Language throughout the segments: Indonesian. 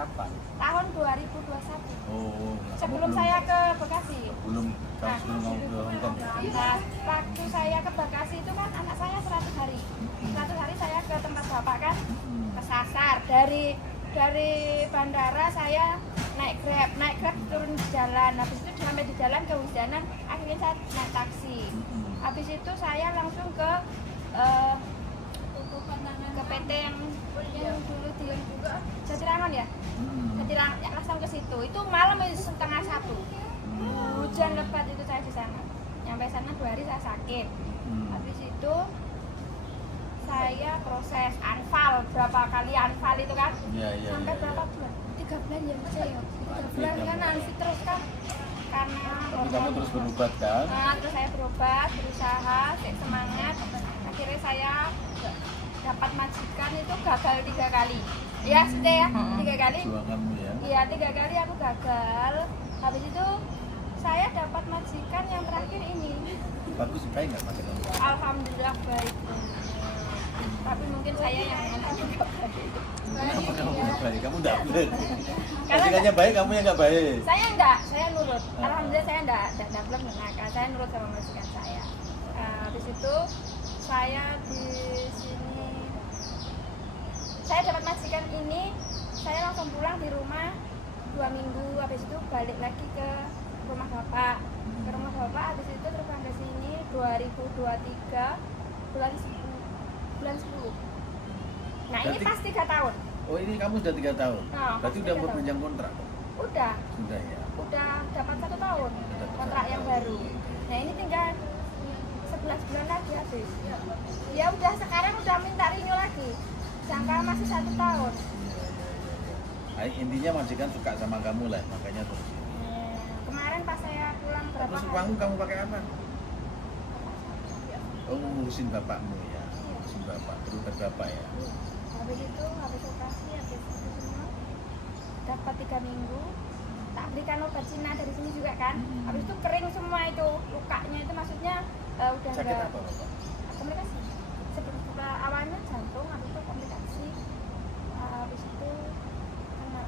kapan? Tahun 2021. Oh, Sebelum saya ke Bekasi. Sebelum kamu ke Hongkong ya? Nah, waktu saya ke Bekasi itu kan anak saya 100 hari. 100 hari saya ke tempat bapak kan, kesasar. Dari bandara saya naik grab turun di jalan. Habis itu sampai di jalan kehujanan, akhirnya saya naik taksi. Habis itu saya langsung ke PT yang dulu di Jatirangon ya. Jatirangon langsung ke situ. Itu malam itu 1:30. Hujan lebat itu saya di sana. Nyampe sana 2 hari saya sakit. Habis itu saya proses anfal, berapa kali anfal itu kan? Sampai berapa bulan? 3 bulan ya Mas ya. 3 bulan kan anfal terus kan. Karena kamu terus berobat kan? Nah, terus saya berobat, berusaha, semangat. Akhirnya saya dapat majikan itu gagal 3 kali. Ya sudah ya, 3 kali. Juanganmu ya? Iya, 3 kali aku gagal. Habis itu saya dapat majikan yang terakhir ini. Bagus, baik nggak majikan? Alhamdulillah baik. Tapi mungkin saya yang nggak baik. Kenapa kamu nggak baik? Kamu nggak baik. Majikannya baik, kamu yang nggak baik. Saya enggak, saya nurut. Alhamdulillah saya enggak belum nakal. Saya nurut sama majikan saya. Habis itu saya di sini, saya dapat majikan ini, saya langsung pulang di rumah 2 minggu. Habis itu balik lagi ke rumah bapak. Ke rumah bapak, habis itu terbang ke sini 2023 bulan 10. Nah, ini pas 3 tahun. Oh, ini kamu sudah 3 tahun? Nah, berarti udah memperpanjang kontrak? Udah. Sudah ya? Udah dapat 1 tahun kontrak yang baru. Nah, ini tinggal 11 bulan lagi habis. Ya udah, sekarang udah minta renew lagi. Jangka masih 1 tahun. Nah, intinya majikan suka sama kamu lah, makanya terus. Kemarin pas saya pulang berapa Terus hari? uangmu kamu pakai apa? Oh, ngurusin bapakmu ya? Ngurusin bapak, berobat bapak ya? Habis itu, habis operasi, habis itu semua dapat 3 minggu. Tak berikan obat Cina dari sini juga kan. Habis itu kering semua itu, lukanya itu maksudnya udah Sakit enggak apa bapak? komplikasi. Setelah awalnya jantung, habis itu komplikasi. Habis itu kena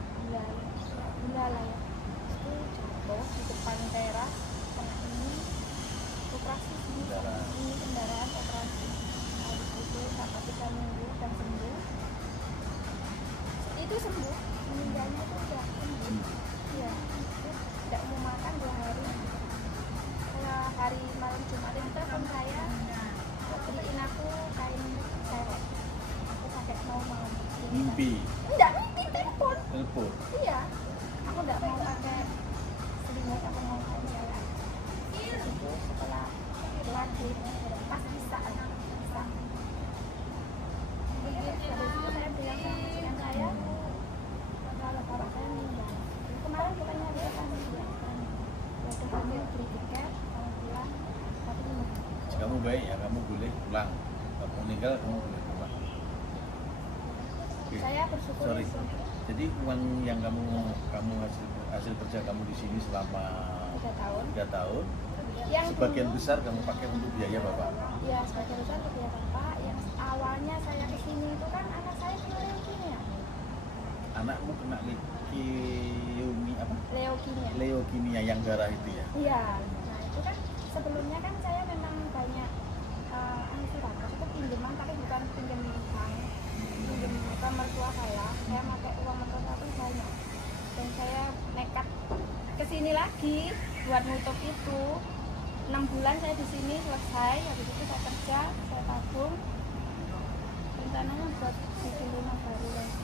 gula lah ya. Habis itu jatuh di depan teras, kena ini operasi sini, ini kendaraan operasi. Habis itu sampai 3 minggu dan sembuh. Itu sembuh, meninggalnya itu udah sembuh. Iya, tidak mau makan 2 hari. Hari malam Jumat itu telepon saya, beliin aku kain seret. Aku sakit mau Mimpi? Enggak mimpi, telepon. Telepon? Iya, aku enggak mau pakai selimut, aku mau kain seret. Itu setelah lagi pas bisa. Habis itu saya bilang sama majikan saya, kalau bapak saya meninggal. Kemarin bukannya dia kan meninggal, udah hamil, beli tiket, mau pulang, tapi meninggal. Kamu baik ya, kamu boleh pulang. Kamu meninggal, kamu boleh pulang. Saya bersyukur. Sorry. Jadi uang yang kamu hasil kerja kamu di sini selama 3 tahun, Yang sebagian dulu, besar kamu pakai untuk biaya bapak. ya sebagian besar untuk biaya bapak. Yang awalnya saya kesini itu kan anak saya kena leukemia. Anakmu kena leukemia apa? Leukemia. Leukemia yang darah itu ya? Iya. Nah itu kan sebelumnya kan saya memang banyak surat, maksudnya pinjaman tapi bukan pinjam bank, pinjam ke mertua saya. Saya pakai uang mertua saya pun banyak. Dan saya nekat kesini lagi buat nutup itu. 6 bulan saya di sini selesai, habis itu saya kerja, saya tabung. Rencananya buat bikin rumah baru lagi.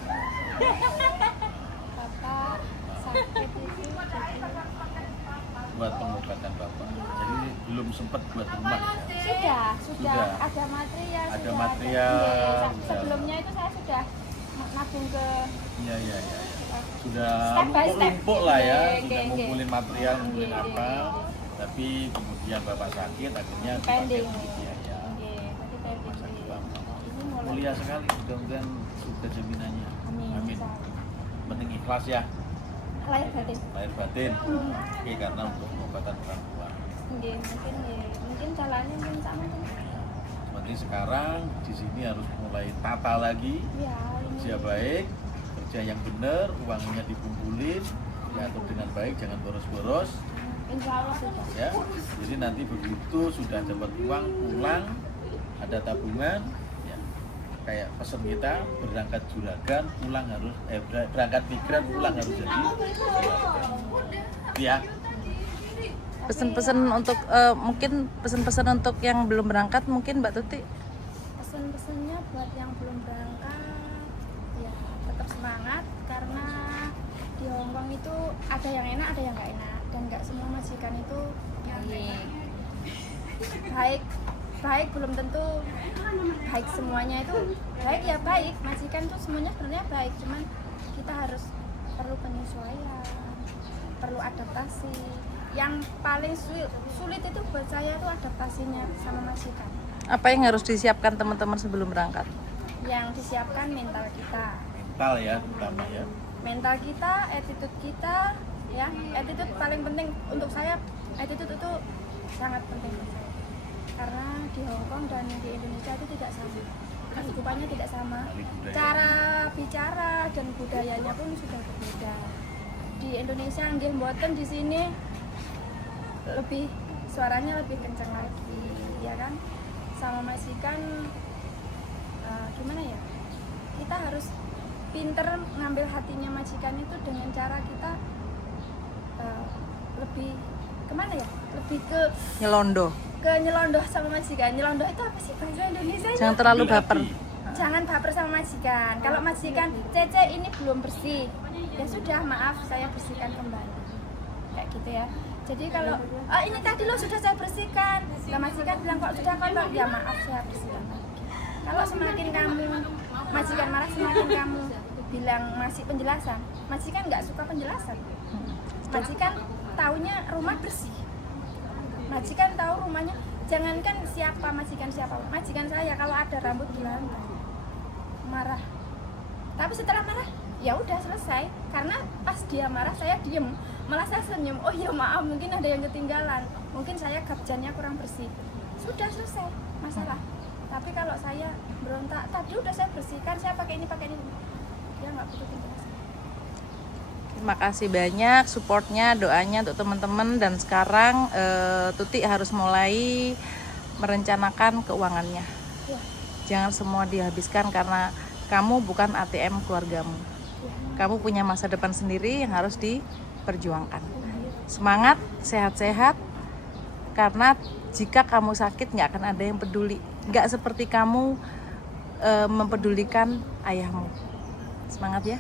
Bapak sakit itu jadi Buat pengobatan bapak. Jadi belum sempat buat rumah ya? Sudah ada material. Ada material. Iya, sebelumnya itu saya sudah nabung ke Iya. Sudah Step by step. lumpuk lah ya, Oke, sudah oke. ngumpulin material, Oke, ngumpulin oke, apa. oke. Tapi kemudian bapak sakit, akhirnya dipakai Pending. untuk biaya. Oke, berarti pending. Masa depan. Ini mulai Mulia sekali, mudah-mudahan surga jaminannya. Amin. Penting ikhlas ya, Lahir batin. lahir batin. Oke, karena untuk pengobatan orang tua. Mungkin jalannya mungkin sama tuh. Seperti sekarang di sini harus mulai tata lagi, Ya, ini. kerja baik, kerja yang benar, uangnya dikumpulin, diatur dengan baik, jangan boros-boros. Insya Allah sudah. Ya, jadi nanti begitu sudah dapat uang pulang, ada tabungan, ya, kayak pesan kita berangkat juragan, pulang harus berangkat migran, pulang harus jadi juragan. Ya. Pesan-pesan untuk mungkin pesan-pesan untuk yang belum berangkat mungkin Mbak Tuti. Pesan-pesannya buat yang belum berangkat, ya tetap semangat karena di Hongkong itu ada yang enak, ada yang nggak enak, dan nggak semua majikan itu baik belum tentu baik semuanya itu baik, ya baik majikan itu semuanya sebenarnya baik, cuman kita harus perlu penyesuaian, perlu adaptasi. Yang paling sulit itu buat saya itu adaptasinya sama majikan. Apa yang harus disiapkan teman-teman sebelum berangkat? Yang disiapkan mental kita, Mental ya, terutama ya. mental kita, attitude kita, ya attitude paling penting untuk saya. Attitude itu sangat penting untuk saya karena di Hongkong dan di Indonesia itu tidak sama, kehidupannya tidak sama, cara bicara dan budayanya pun sudah berbeda. Di Indonesia nggih mboten, di sini lebih suaranya lebih kencang lagi, ya kan? Sama majikan gimana ya? Kita harus pinter ngambil hatinya majikan itu dengan cara kita lebih kemana ya? Lebih ke nyelondoh sama majikan. Nyelondoh itu apa sih bahasa Indonesia? Jangan terlalu baper. Jangan baper sama majikan. Kalau majikan, Cece ini belum bersih, ya sudah maaf saya bersihkan kembali. Kayak gitu ya. Jadi kalau ini tadi lo sudah saya bersihkan, lah majikan bilang kok sudah kotor, ya maaf saya bersihkan lagi. Kalau semakin kamu majikan marah, semakin kamu bilang masih penjelasan, majikan nggak suka penjelasan. Majikan taunya rumah bersih, majikan tahu rumahnya. Jangankan siapa majikan saya kalau ada rambut di lantai marah, tapi setelah marah ya udah selesai, karena pas dia marah saya diem, malah saya senyum, oh ya maaf mungkin ada yang ketinggalan, mungkin saya gabjannya kurang bersih, sudah selesai masalah. Tapi kalau saya berontak, tadi udah saya bersihkan, saya pakai ini ya nggak butuh penjelasan. Terima kasih banyak supportnya, doanya untuk teman-teman. Dan sekarang Tuti harus mulai merencanakan keuangannya. Ya. Jangan semua dihabiskan karena kamu bukan ATM keluargamu. Kamu punya masa depan sendiri yang harus diperjuangkan. Semangat, sehat-sehat. Karena jika kamu sakit nggak akan ada yang peduli. Nggak seperti kamu mempedulikan ayahmu. Semangat ya.